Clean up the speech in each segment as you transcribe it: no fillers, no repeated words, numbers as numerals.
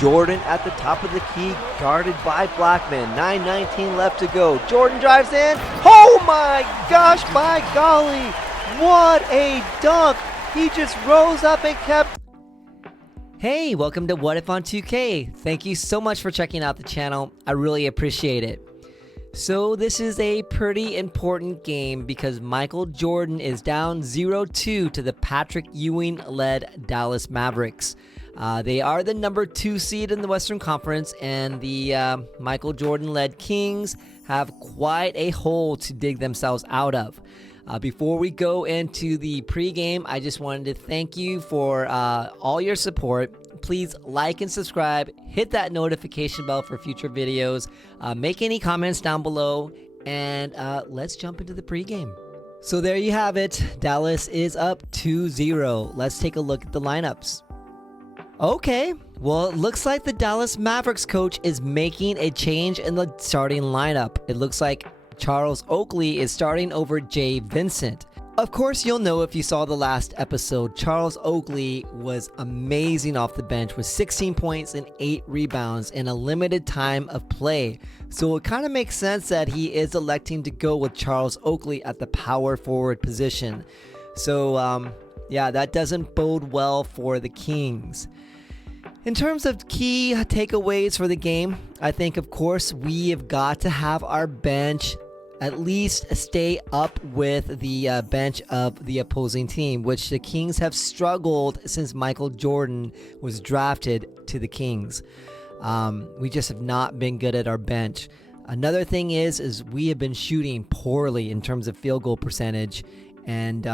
Jordan at the top of the key, guarded by Blackman. 9:19 left to go. Jordan drives in. Oh my gosh, by golly. What a dunk. He just rose up and kept. Hey, welcome to What If on 2K. Thank you so much for checking out the channel. I really appreciate it. So this is a pretty important game because Michael Jordan is down 0-2 to the Patrick Ewing-led Dallas Mavericks. They are the number 2 seed in the Western Conference, and the Michael Jordan-led Kings have quite a hole to dig themselves out of. Before we go into the pregame, I just wanted to thank you for all your support. Please like and subscribe, hit that notification bell for future videos, make any comments down below, and let's jump into the pregame. So there you have it. Dallas is up 2-0. Let's take a look at the lineups. Okay, well, it looks like the Dallas Mavericks coach is making a change in the starting lineup. It looks like Charles Oakley is starting over Jay Vincent. Of course, you'll know if you saw the last episode, Charles Oakley was amazing off the bench with 16 points and 8 rebounds in a limited time of play. So it kind of makes sense that he is electing to go with Charles Oakley at the power forward position. So, yeah, that doesn't bode well for the Kings. In terms of key takeaways for the game, I think, of course, we have got to have our bench at least stay up with the bench of the opposing team, which the Kings have struggled since Michael Jordan was drafted to the Kings. We just have not been good at our bench. Another thing is we have been shooting poorly in terms of field goal percentage, and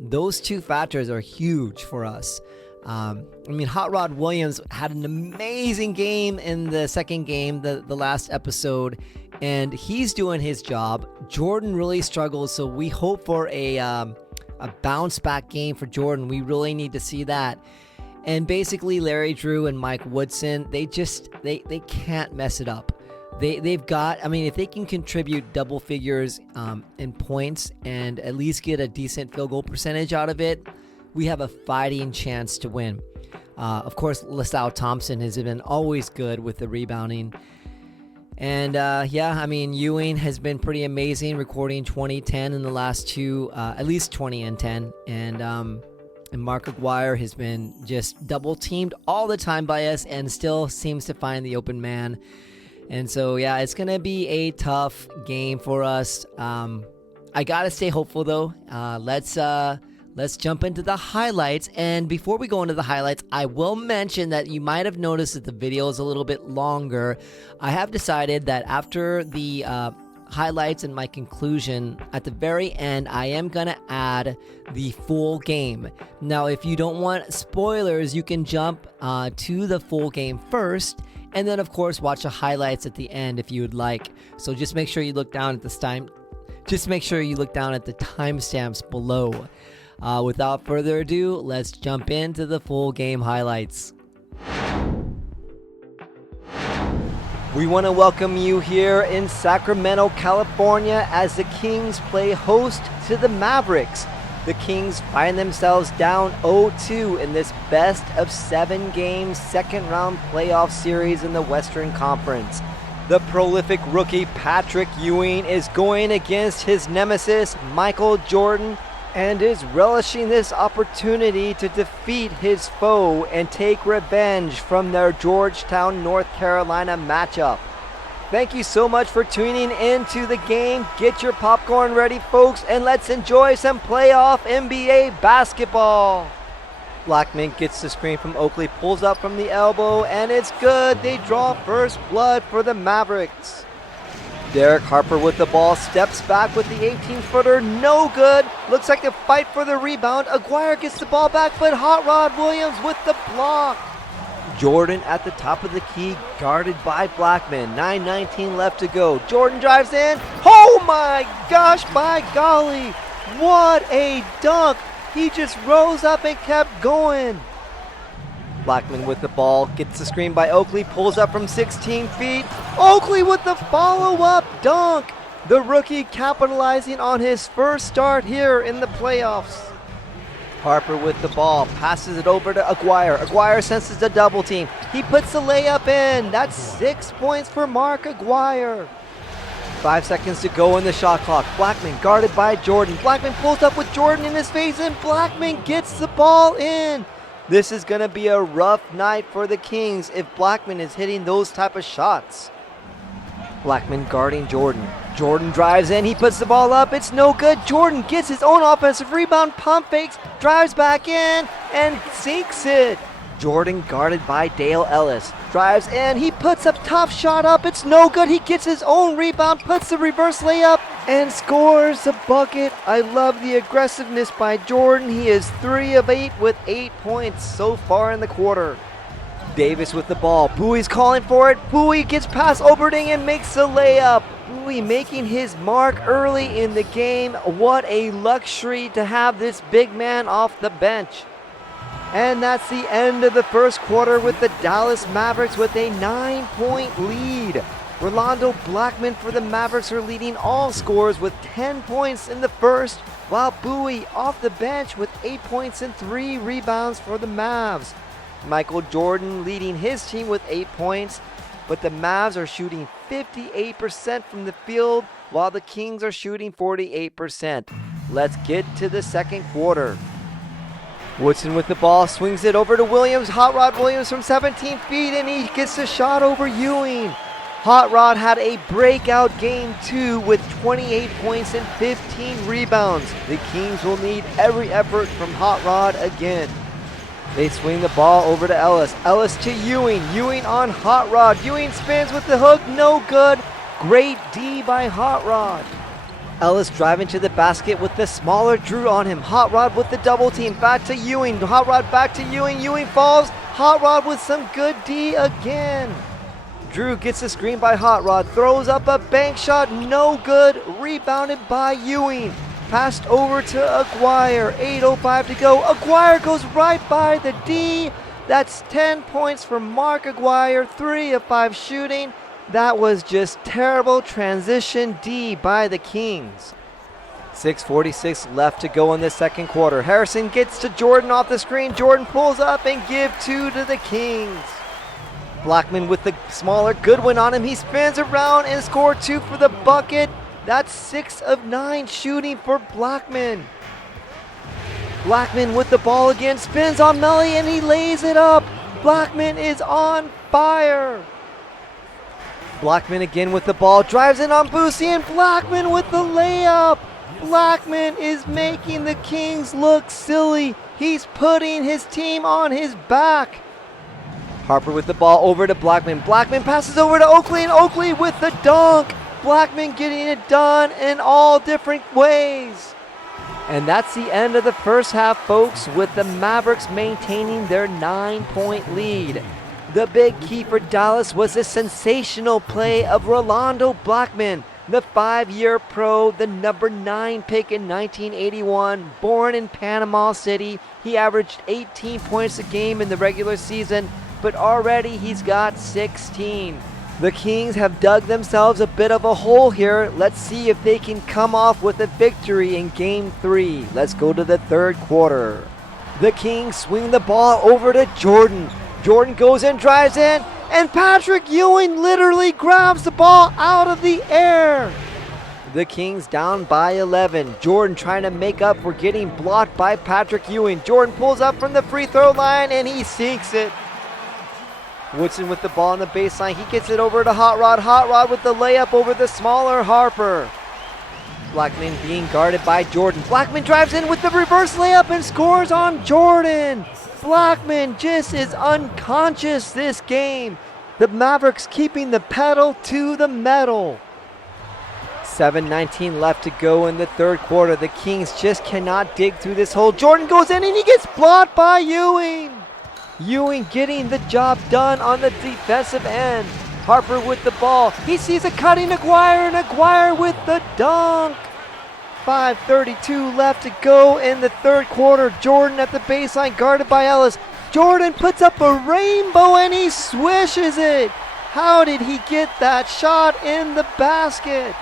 those two factors are huge for us. Hot Rod Williams had an amazing game in the second game, the last episode, and he's doing his job. Jordan really struggles, so we hope for a bounce back game for Jordan. We really need to see that. And basically, Larry Drew and Mike Woodson, they can't mess it up. They've got, if they can contribute double figures in points and at least get a decent field goal percentage out of it, we have a fighting chance to win. Of course, LaSalle Thompson has been always good with the rebounding. And Ewing has been pretty amazing, recording 20-10 in the last two, at least 20 and 10. And Mark Aguirre has been just double teamed all the time by us and still seems to find the open man. And so, yeah, it's going to be a tough game for us. I got to stay hopeful, though. Let's jump into the highlights. And before we go into the highlights, I will mention that you might have noticed that the video is a little bit longer. I have decided that after the highlights and my conclusion, at the very end, I am going to add the full game. Now, if you don't want spoilers, you can jump to the full game first, and then, of course, watch the highlights at the end if you would like. So just make sure you look down at this time. Just make sure you look down at the timestamps below. Without further ado, let's jump into the full game highlights. We want to welcome you here in Sacramento, California, as the Kings play host to the Mavericks. The Kings find themselves down 0-2 in this best of 7 game second round playoff series in the Western Conference. The prolific rookie Patrick Ewing is going against his nemesis Michael Jordan, and is relishing this opportunity to defeat his foe and take revenge from their Georgetown, North Carolina matchup. Thank you so much for tuning into the game. Get your popcorn ready, folks, and let's enjoy some playoff NBA basketball. Blackman gets the screen from Oakley, pulls up from the elbow, and it's good. They draw first blood for the Mavericks. Derek Harper with the ball, steps back with the 18-footer, no good. Looks like they fight for the rebound. Aguirre gets the ball back, but Hot Rod Williams with the block. Jordan at the top of the key, guarded by Blackman. 9:19 left to go. Jordan drives in. Oh my gosh, by golly. What a dunk. He just rose up and kept going. Blackman with the ball, gets the screen by Oakley, pulls up from 16 feet. Oakley with the follow-up dunk. The rookie capitalizing on his first start here in the playoffs. Harper with the ball, passes it over to Aguirre. Aguirre senses the double team. He puts the layup in. That's 6 points for Mark Aguirre. 5 seconds to go in the shot clock. Blackman guarded by Jordan. Blackman pulls up with Jordan in his face, and Blackman gets the ball in. This is going to be a rough night for the Kings if Blackman is hitting those type of shots. Blackman guarding Jordan. Jordan drives in. He puts the ball up. It's no good. Jordan gets his own offensive rebound, pump fakes, drives back in, and sinks it. Jordan guarded by Dale Ellis. Drives in. He puts a tough shot up. It's no good. He gets his own rebound, puts the reverse layup, and scores the bucket. I love the aggressiveness by Jordan. He is 3 of 8 with 8 points so far in the quarter. Davis with the ball. Bowie's calling for it. Bowie gets past Oberding and makes the layup. Bowie making his mark early in the game. What a luxury to have this big man off the bench. And that's the end of the first quarter with the Dallas Mavericks with a 9-point lead. Rolando Blackman for the Mavericks are leading all scorers with 10 points in the first, while Bowie off the bench with 8 points and 3 rebounds for the Mavs. Michael Jordan leading his team with 8 points, but the Mavs are shooting 58% from the field, while the Kings are shooting 48%. Let's get to the second quarter. Woodson with the ball, swings it over to Williams. Hot Rod Williams from 17 feet, and he gets the shot over Ewing. Hot Rod had a breakout game 2 with 28 points and 15 rebounds. The Kings will need every effort from Hot Rod again. They swing the ball over to Ellis. Ellis to Ewing. Ewing on Hot Rod. Ewing spins with the hook. No good. Great D by Hot Rod. Ellis driving to the basket with the smaller Drew on him. Hot Rod with the double team. Back to Ewing. Hot Rod back to Ewing. Ewing falls. Hot Rod with some good D again. Drew gets the screen by Hot Rod. Throws up a bank shot. No good. Rebounded by Ewing. Passed over to Aguirre. 8:05 to go. Aguirre goes right by the D. That's 10 points for Mark Aguirre. 3 of 5 shooting. That was just terrible transition D by the Kings. 6:46 left to go in the second quarter. Harrison gets to Jordan off the screen. Jordan pulls up and give 2 to the Kings. Blackman with the smaller Goodwin on him. He spins around and scored 2 for the bucket. That's 6 of 9 shooting for Blackman. Blackman with the ball again, spins on Melly and he lays it up. Blackman is on fire. Blackman again with the ball, drives in on Boosie, and Blackman with the layup. Blackman is making the Kings look silly. He's putting his team on his back. Harper with the ball over to Blackman. Blackman passes over to Oakley, and Oakley with the dunk. Blackman getting it done in all different ways. And that's the end of the first half, folks, with the Mavericks maintaining their 9-point lead. The big key for Dallas was the sensational play of Rolando Blackman, the 5-year pro, the number 9 pick in 1981, born in Panama City. He averaged 18 points a game in the regular season, but already he's got 16. The Kings have dug themselves a bit of a hole here. Let's see if they can come off with a victory in Game 3. Let's go to the third quarter. The Kings swing the ball over to Jordan. Jordan goes in, drives in, and Patrick Ewing literally grabs the ball out of the air. The Kings down by 11. Jordan trying to make up for getting blocked by Patrick Ewing. Jordan pulls up from the free throw line and he sinks it. Woodson with the ball on the baseline. He gets it over to Hot Rod. Hot Rod with the layup over the smaller Harper. Blackman being guarded by Jordan. Blackman drives in with the reverse layup and scores on Jordan. Blackman just is unconscious this game. The Mavericks keeping the pedal to the metal. 7:19 left to go in the third quarter. The Kings just cannot dig through this hole. Jordan goes in and he gets blocked by Ewing. Ewing getting the job done on the defensive end. Harper with the ball. He sees a cutting Aguirre, and Aguirre with the dunk. 5:32 left to go in the third quarter. Jordan at the baseline guarded by Ellis. Jordan puts up a rainbow and he swishes it. How did he get that shot in the basket?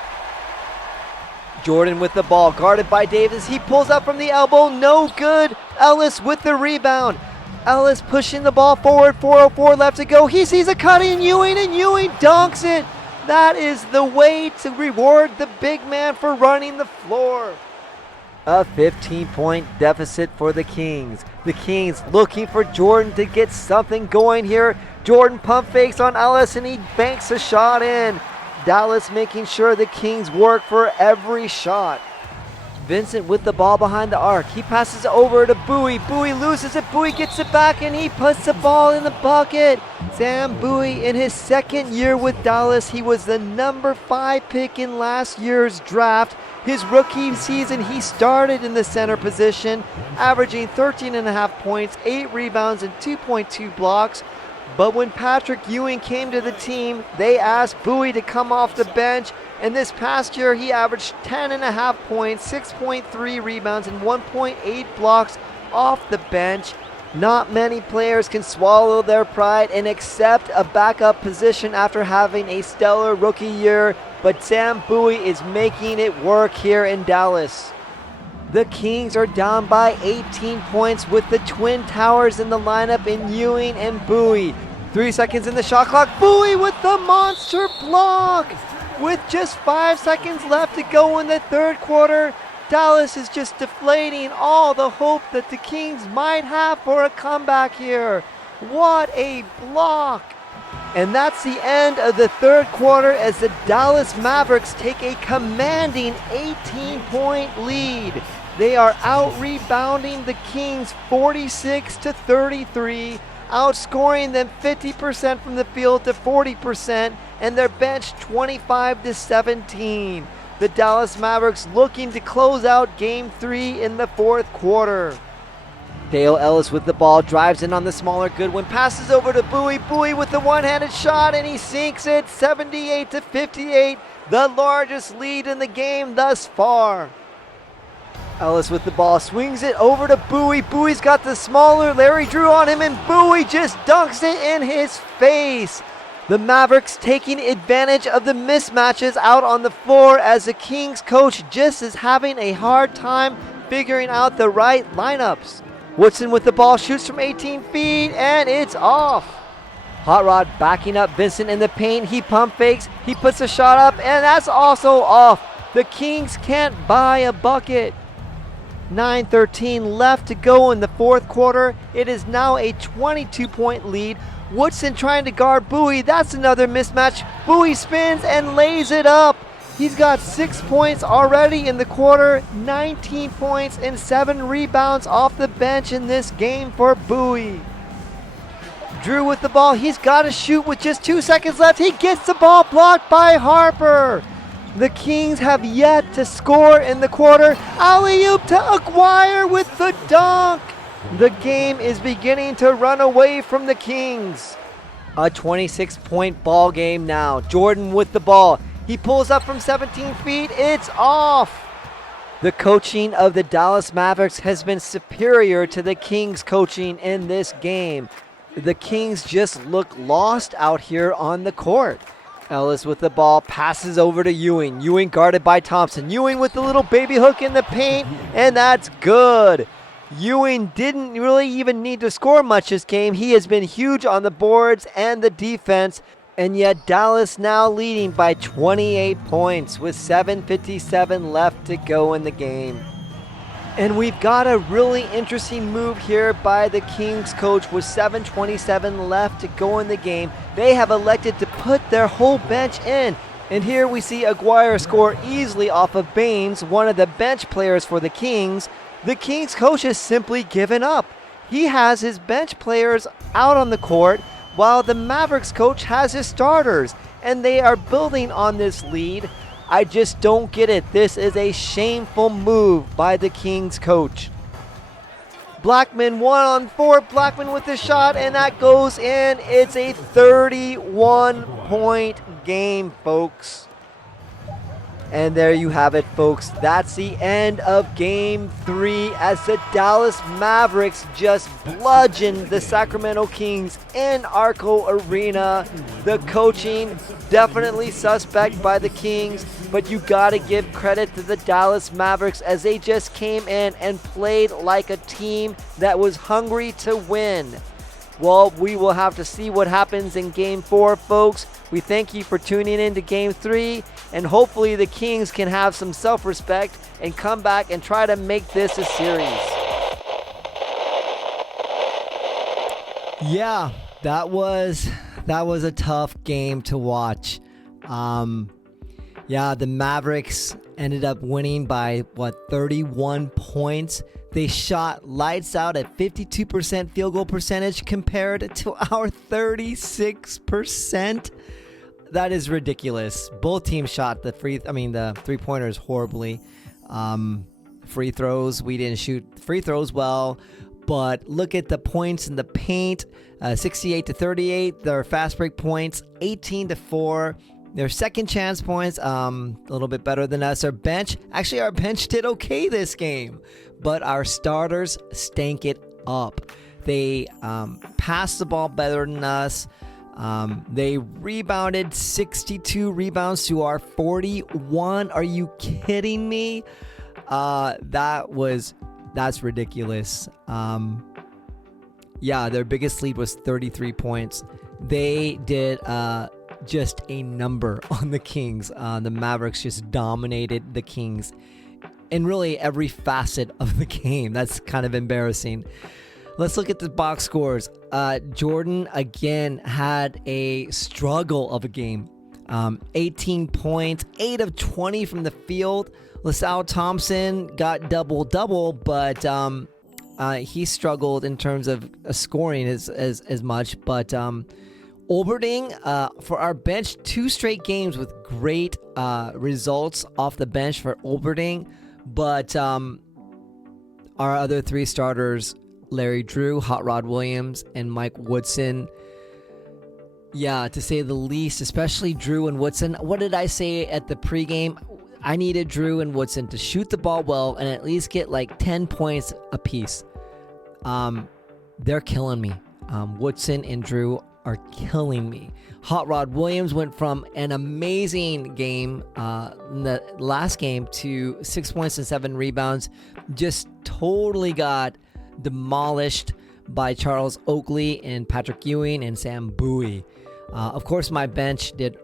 Jordan with the ball, guarded by Davis. He pulls up from the elbow, no good. Ellis with the rebound. Ellis pushing the ball forward, 4:04 left to go. He sees a cutting Ewing, and Ewing dunks it. That is the way to reward the big man for running the floor. A 15-point deficit for the Kings. The Kings looking for Jordan to get something going here. Jordan pump fakes on Ellis, and he banks a shot in. Dallas making sure the Kings work for every shot. Vincent with the ball behind the arc. He passes over to Bowie. Bowie loses it. Bowie gets it back, and he puts the ball in the bucket. Sam Bowie, in his second year with Dallas, he was the number 5 pick in last year's draft. His rookie season, he started in the center position, averaging 13.5 points, 8 rebounds, and 2.2 blocks. But when Patrick Ewing came to the team, they asked Bowie to come off the bench, and this past year he averaged 10.5 points, 6.3 rebounds, and 1.8 blocks off the bench. Not many players can swallow their pride and accept a backup position after having a stellar rookie year, but Sam Bowie is making it work here in Dallas. The Kings are down by 18 points with the Twin Towers in the lineup in Ewing and Bowie. 3 seconds in the shot clock. Bowie with the monster block! With just 5 seconds left to go in the third quarter, Dallas is just deflating all the hope that the Kings might have for a comeback here. What a block! And that's the end of the third quarter as the Dallas Mavericks take a commanding 18-point lead. They are out-rebounding the Kings 46-33, outscoring them 50% from the field to 40%, and their bench 25-17. The Dallas Mavericks looking to close out Game 3 in the fourth quarter. Dale Ellis with the ball, drives in on the smaller Goodwin, passes over to Bowie. Bowie with the one-handed shot, and he sinks it 78-58, the largest lead in the game thus far. Ellis with the ball, swings it over to Bowie. Bowie's got the smaller Larry Drew on him, and Bowie just dunks it in his face. The Mavericks taking advantage of the mismatches out on the floor as the Kings coach just is having a hard time figuring out the right lineups. Woodson with the ball, shoots from 18 feet, and it's off. Hot Rod backing up Vincent in the paint. He pump fakes, he puts a shot up, and that's also off. The Kings can't buy a bucket. 9:13 left to go in the fourth quarter. It is now a 22-point lead. Woodson trying to guard Bowie. That's another mismatch. Bowie spins and lays it up. He's got 6 points already in the quarter, 19 points and 7 rebounds off the bench in this game for Bowie. Drew with the ball. He's got to shoot with just 2 seconds left. He gets the ball blocked by Harper. The Kings have yet to score in the quarter. Alley-oop to Aguirre with the dunk. The game is beginning to run away from the Kings. A 26-point ball game now. Jordan with the ball. He pulls up from 17 feet. It's off. The coaching of the Dallas Mavericks has been superior to the Kings' coaching in this game. The Kings just look lost out here on the court. Ellis with the ball, passes over to Ewing. Ewing guarded by Thompson. Ewing with the little baby hook in the paint, and that's good. Ewing didn't really even need to score much this game. He has been huge on the boards and the defense, and yet Dallas now leading by 28 points with 7:57 left to go in the game. And we've got a really interesting move here by the Kings coach with 7:27 left to go in the game. They have elected to put their whole bench in. And here we see Aguirre score easily off of Baines, one of the bench players for the Kings. The Kings coach has simply given up. He has his bench players out on the court while the Mavericks coach has his starters. And they are building on this lead. I just don't get it. This is a shameful move by the Kings coach. Blackman 1-on-4. Blackman with the shot, and that goes in. It's a 31-point game, folks. And there you have it, folks. That's the end of Game 3 as the Dallas Mavericks just bludgeoned the Sacramento Kings in Arco Arena. The coaching definitely suspect by the Kings. But you got to give credit to the Dallas Mavericks as they just came in and played like a team that was hungry to win. Well, we will have to see what happens in Game 4, folks. We thank you for tuning in to Game 3, and hopefully the Kings can have some self-respect and come back and try to make this a series. Yeah, that was a tough game to watch. The Mavericks ended up winning by 31 points. They shot lights out at 52% field goal percentage compared to our 36%. That is ridiculous. Both teams shot the three-pointers horribly. Free throws, we didn't shoot free throws well, but look at the points in the paint. 68-38. Their fast break points, 18-4. Their second chance points, a little bit better than us. Our bench did okay this game, but our starters stank it up. They passed the ball better than us. They rebounded 62 rebounds to our 41. Are you kidding me? That's ridiculous. Their biggest lead was 33 points. They did just a number on the Kings. The Mavericks just dominated the Kings in really every facet of the game. That's kind of embarrassing. Let's look at the box scores. Jordan again had a struggle of a game. 18 points, 8 of 20 from the field. LaSalle Thompson got double-double, but he struggled in terms of scoring as much. But Olberding, for our bench, 2 straight games with great results off the bench for Olberding. But our other 3 starters, Larry Drew, Hot Rod Williams, and Mike Woodson, to say the least, especially Drew and Woodson. What did I say at the pregame? I needed Drew and Woodson to shoot the ball well and at least get 10 points apiece. They're killing me. Woodson and Drew are killing me. Hot Rod Williams went from an amazing game in the last game to 6 points and 7 rebounds. Just totally got demolished by Charles Oakley and Patrick Ewing and Sam Bowie. Of course, my bench did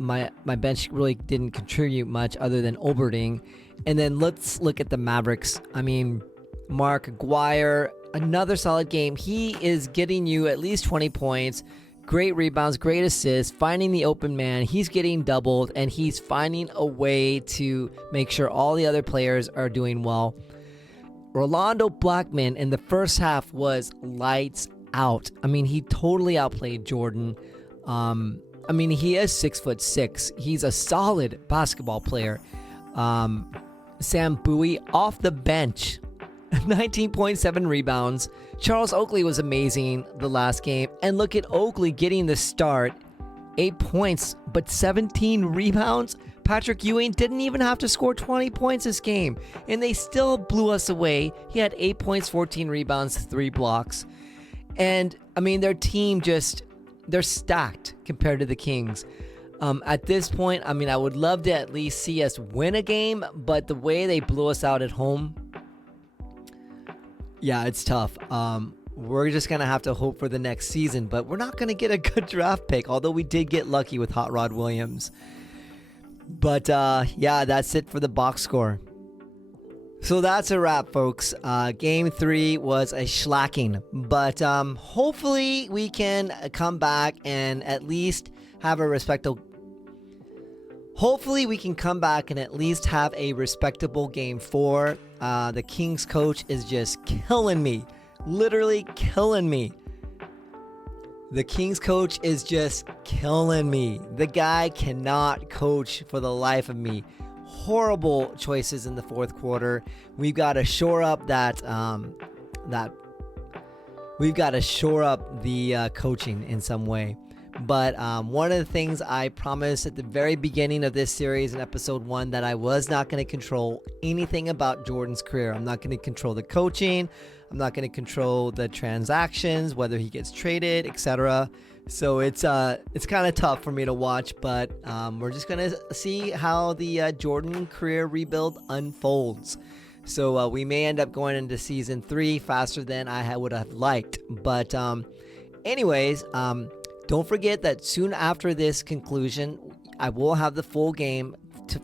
my bench really didn't contribute much other than Olberding. And then let's look at the Mavericks. Mark Aguirre, another solid game. He is getting you at least 20 points, great rebounds, great assists, finding the open man. He's getting doubled, and he's finding a way to make sure all the other players are doing well. Rolando Blackman in the first half was lights out. He totally outplayed Jordan. He is 6'6". He's a solid basketball player. Sam Bowie off the bench, 19.7 rebounds. Charles Oakley was amazing the last game. And look at Oakley getting the start. 8 points, but 17 rebounds. Patrick Ewing didn't even have to score 20 points this game, and they still blew us away. He had 8 points, 14 rebounds, 3 blocks. And, their team they're stacked compared to the Kings. At this point, I would love to at least see us win a game, but the way they blew us out at home, it's tough. We're just going to have to hope for the next season, but we're not going to get a good draft pick, although we did get lucky with Hot Rod Williams. But, that's it for the box score. So that's a wrap, folks. Game 3 was a shellacking, but hopefully we can come back and at least have a respectable... Hopefully we can come back and at least have a respectable Game 4. The Kings coach is just killing me. Literally killing me. The Kings coach is just killing me. The guy cannot coach for the life of me. Horrible choices in the fourth quarter. We've got to shore up we've got to shore up the coaching in some way. But one of the things I promised at the very beginning of this series in episode 1 that I was not going to control anything about Jordan's career. I'm not going to control the coaching. I'm not going to control the transactions, whether he gets traded, etc. So it's kind of tough for me to watch, but we're just gonna see how the Jordan career rebuild unfolds. So we may end up going into season 3 faster than I would have liked. But anyways, don't forget that soon after this conclusion, I will have the full game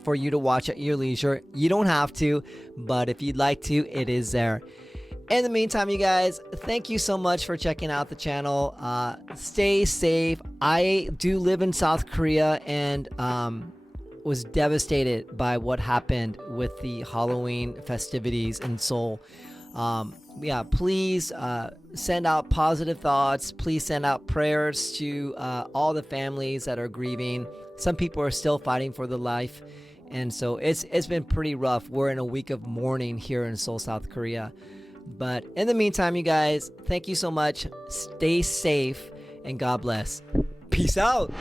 for you to watch at your leisure. You don't have to, but if you'd like to, it is there. In the meantime, you guys, thank you so much for checking out the channel. Stay safe. I do live in South Korea and was devastated by what happened with the Halloween festivities in Seoul. Yeah, please send out positive thoughts. Please send out prayers to all the families that are grieving. Some people are still fighting for their life. And so it's been pretty rough. We're in a week of mourning here in Seoul, South Korea. But in the meantime, you guys, thank you so much. Stay safe and God bless. Peace out.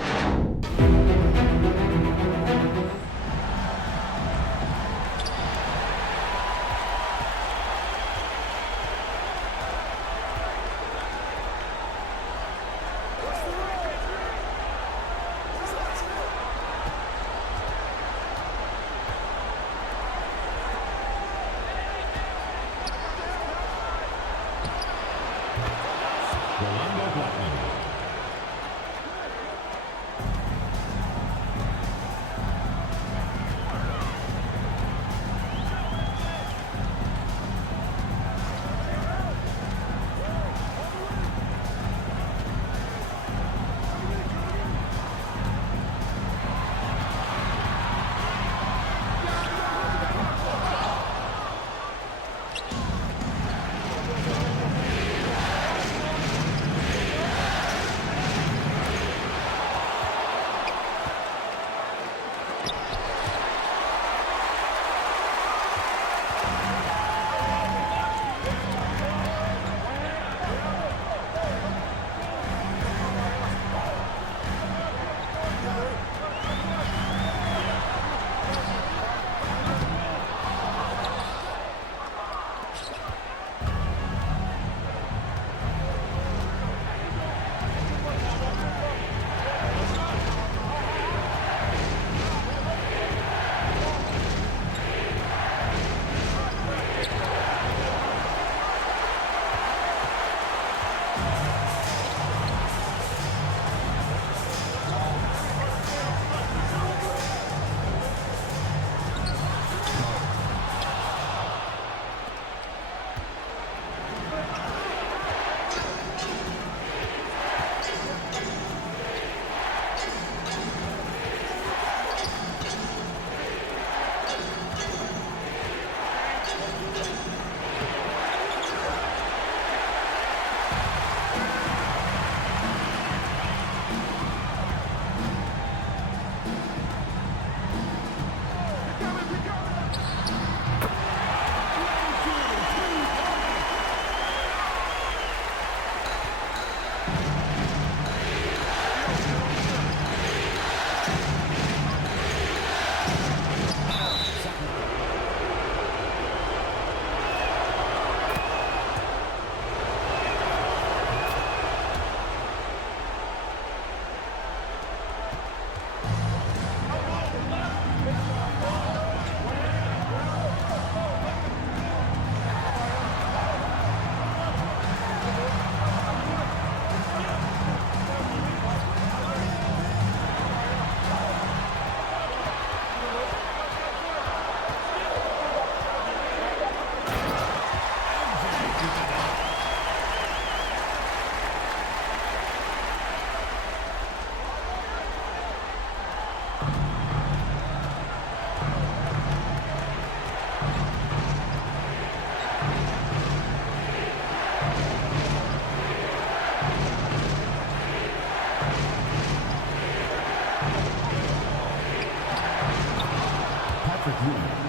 Patrick Ewing.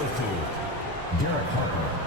goes to Derek Harper.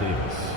Davis.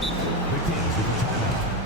The Kings with a timeout.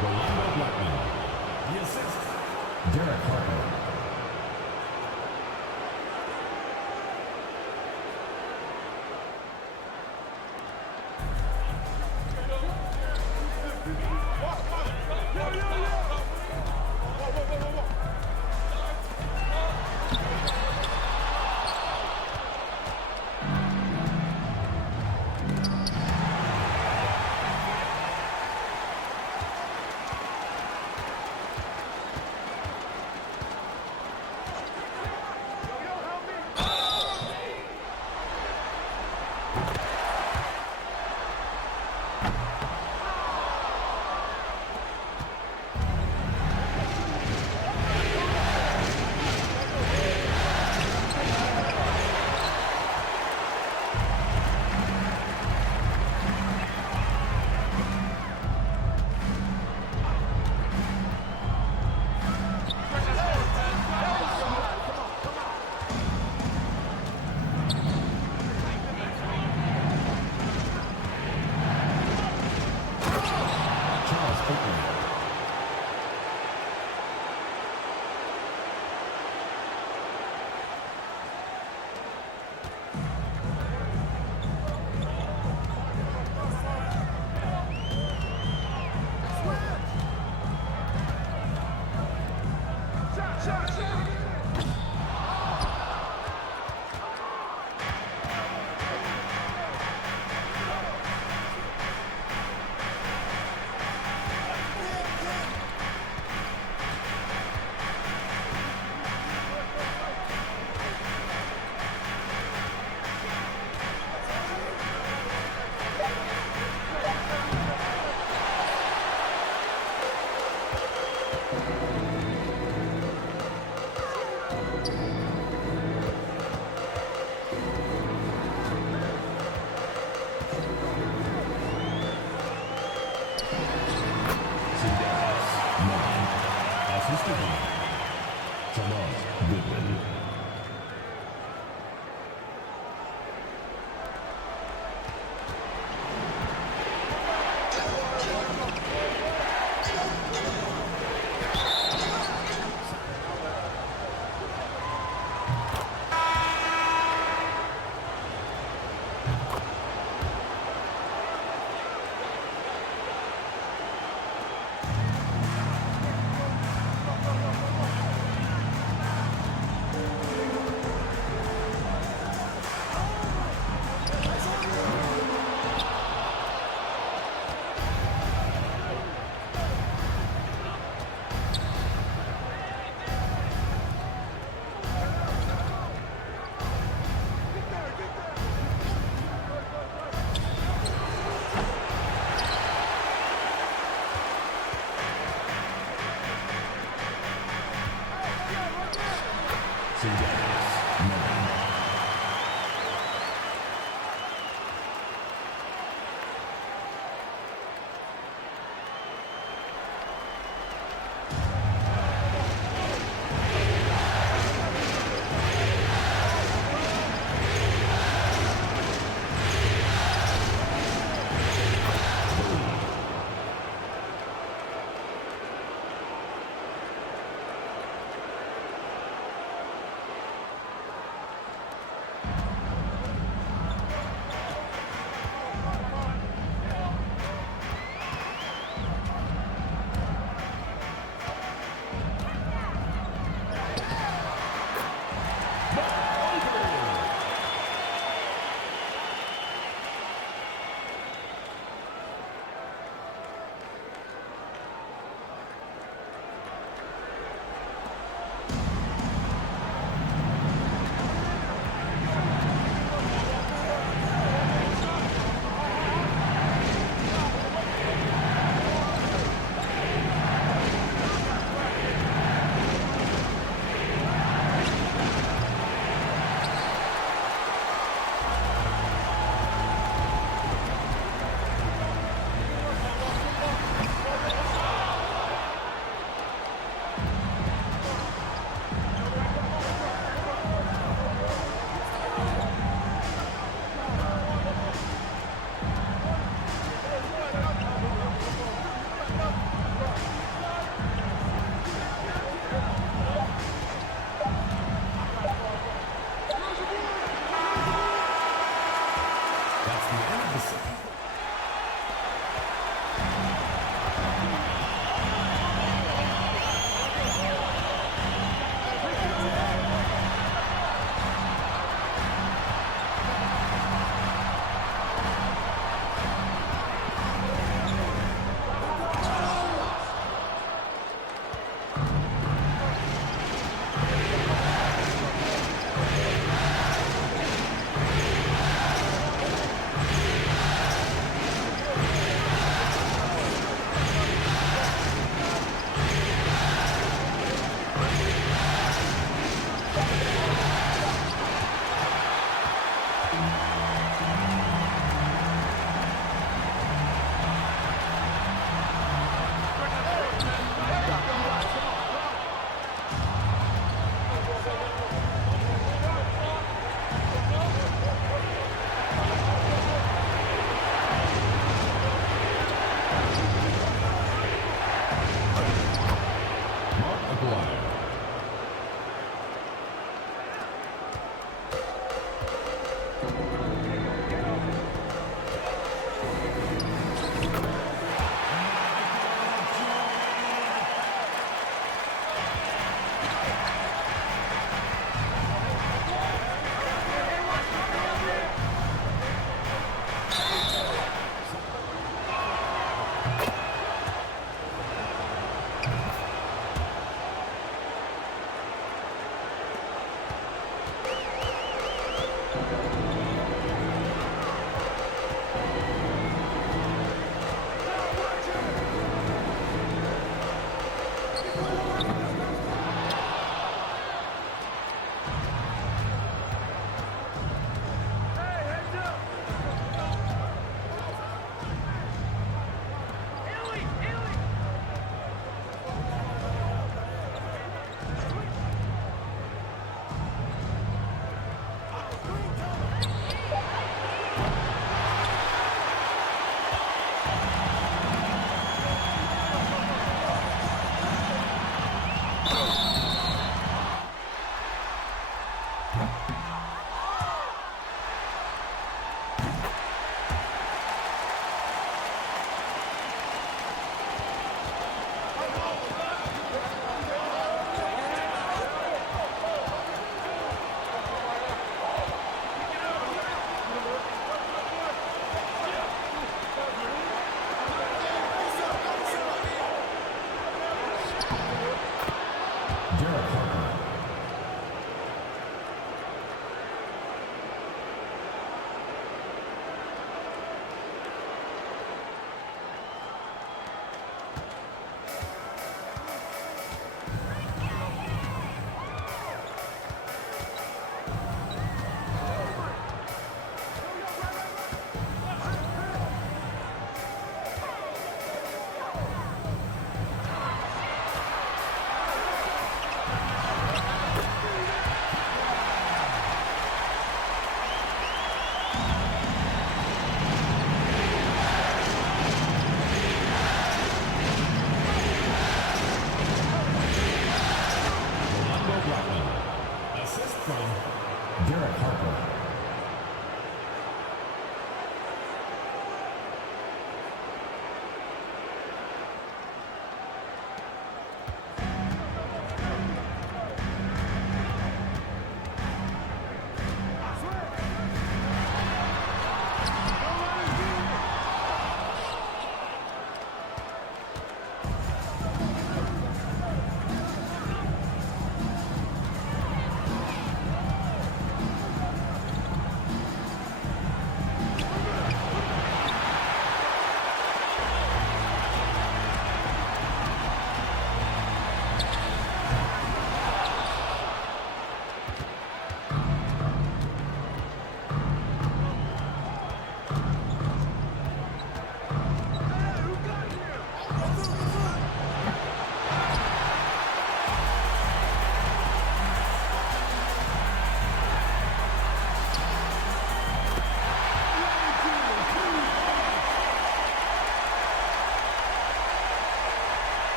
Rolando Blackman. The assist, Derek Harper.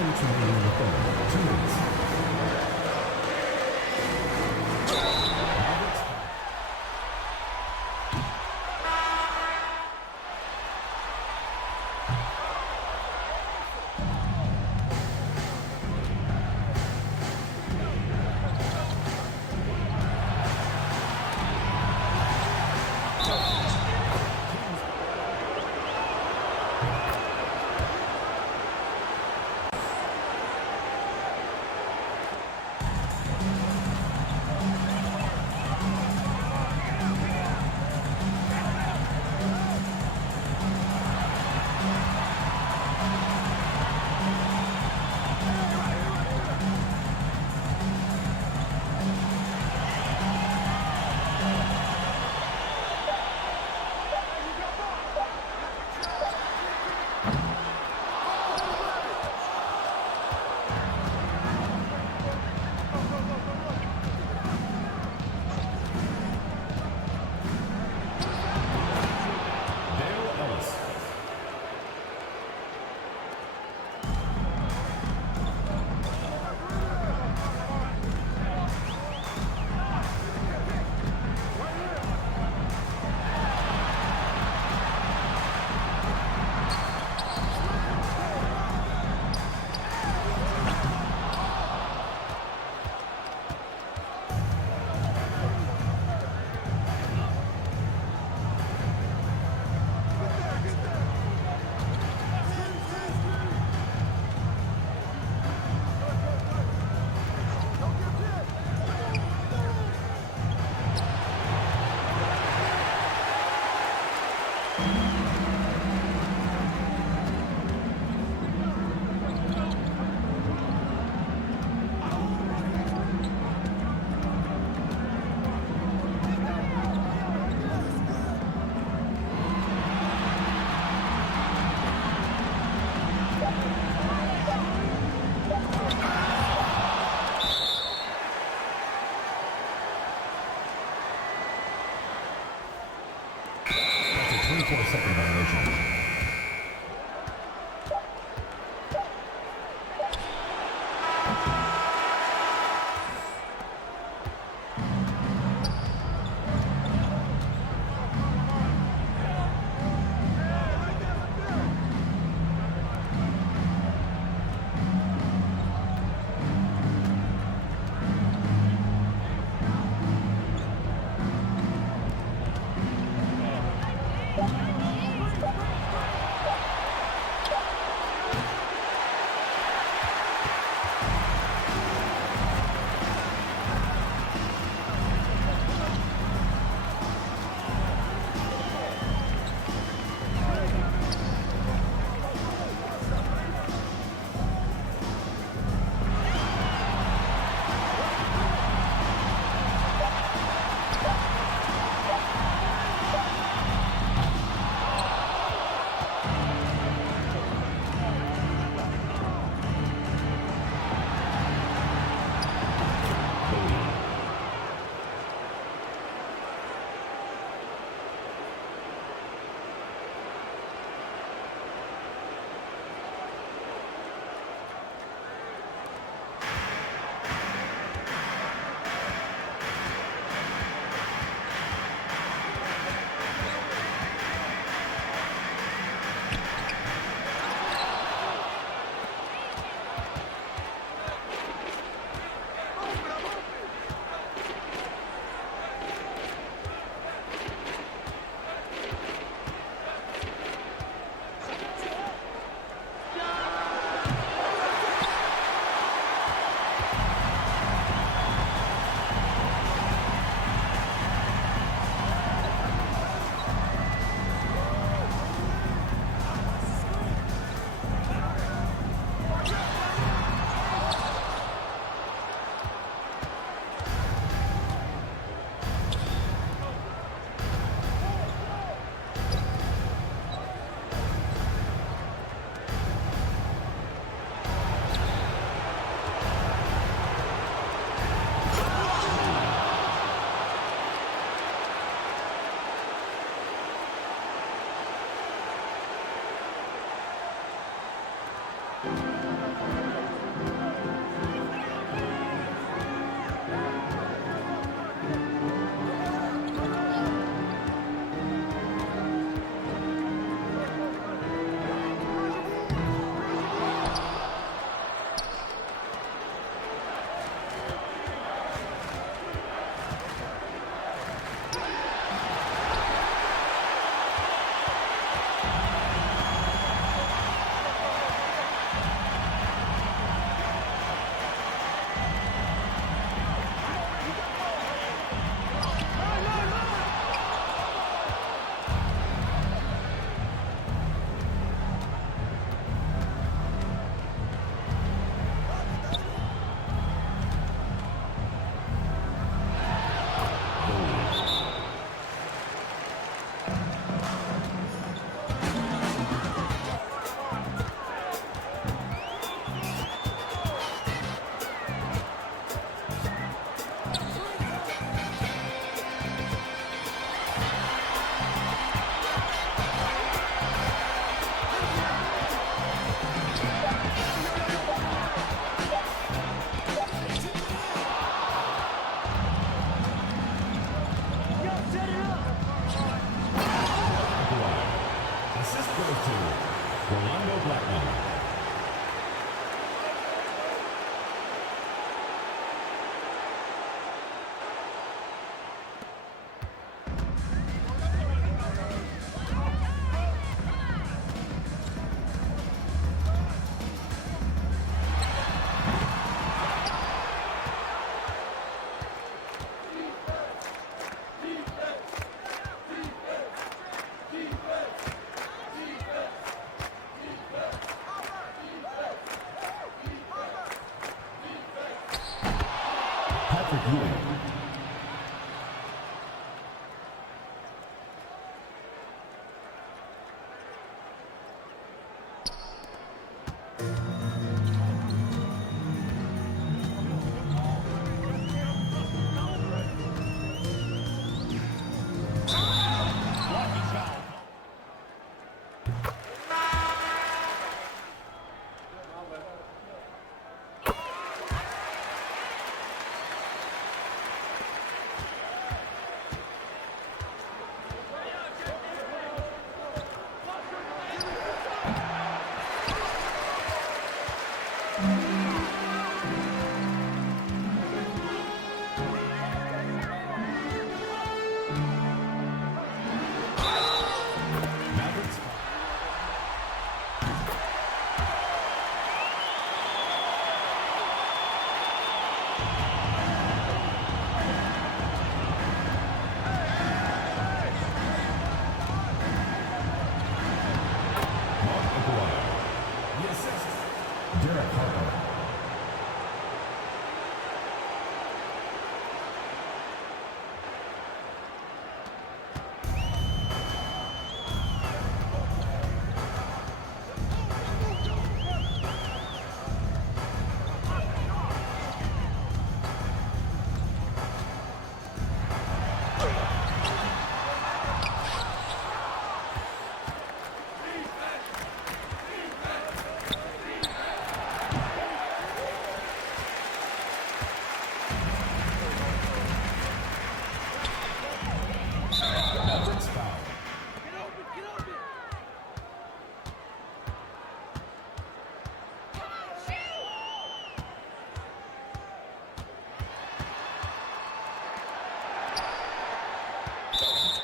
Penetrating the third. 2 minutes. That's a 24-second violation. goes to Rolando Blackman. Patrick Ewing.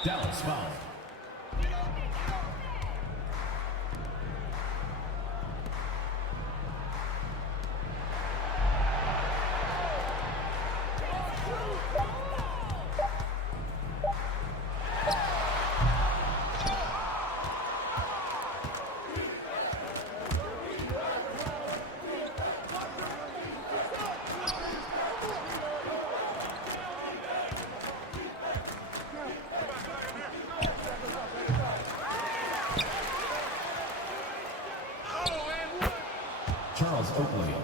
Dallas foul. Charles Oakley.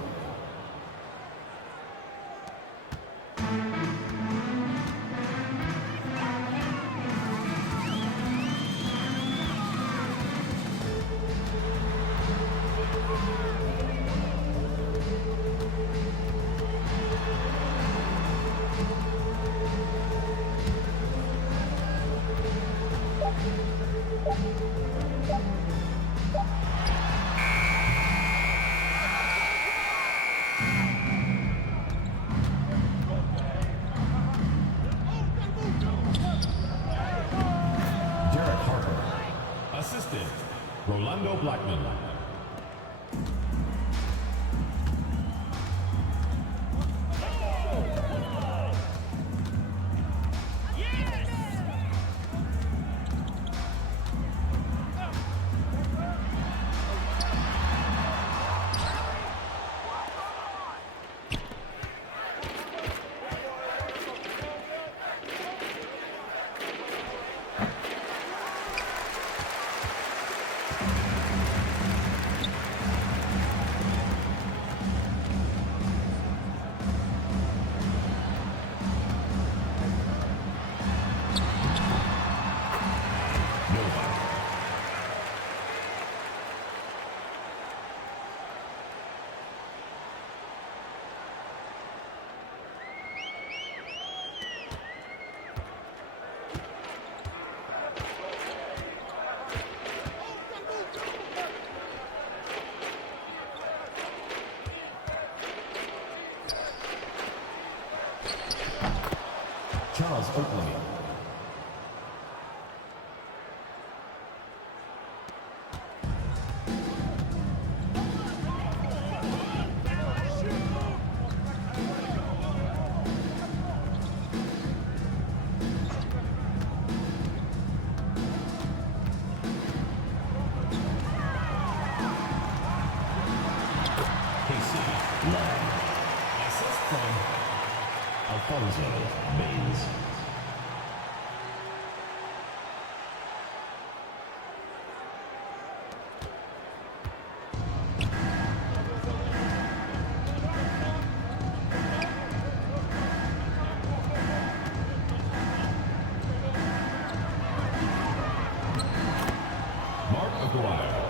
Assistant, Rolando Blackman. Aguirre.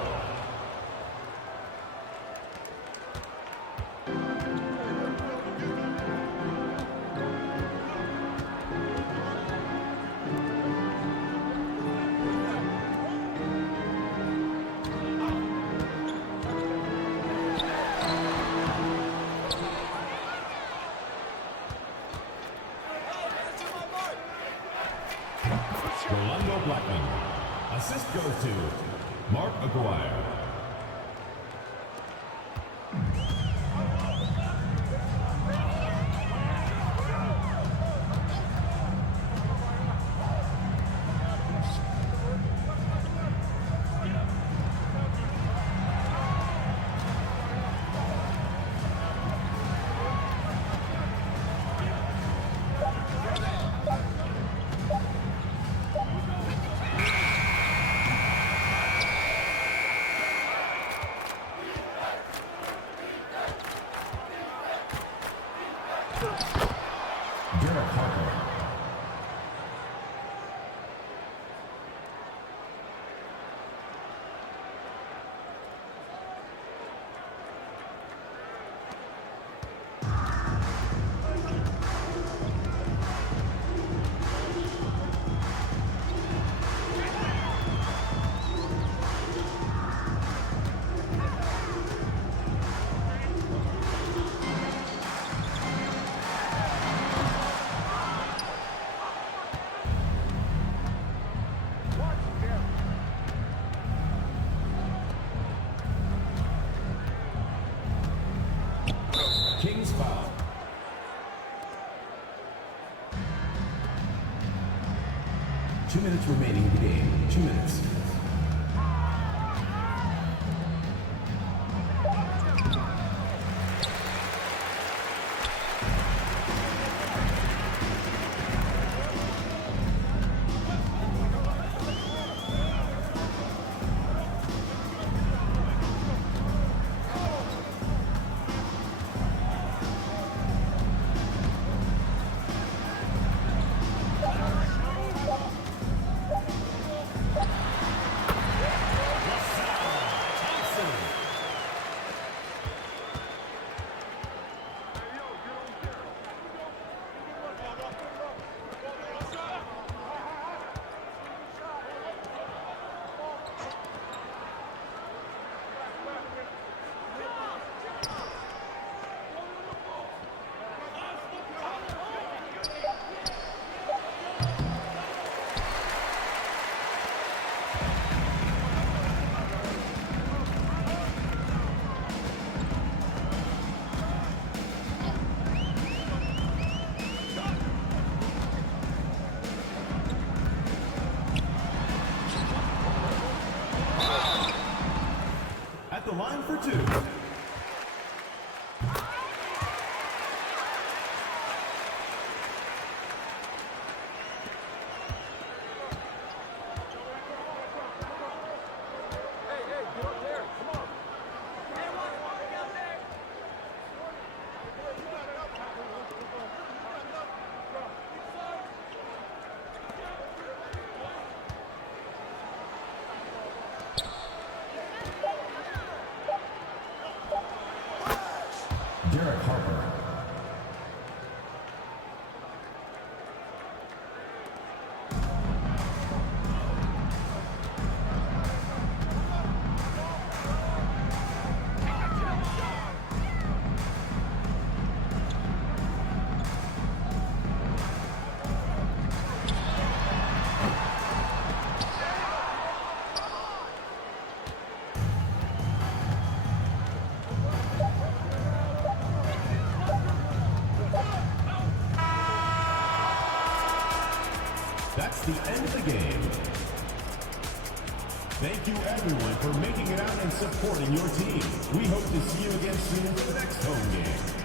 Rolando Blackman. Assist goes to Mark Aguirre. Derek Harper. Kings foul. Two minutes remaining in the game. 2 minutes. At the line for two. Derek Harper. That's the end of the game. Thank you everyone for making it out and supporting your team. We hope to see you again soon for the next home game.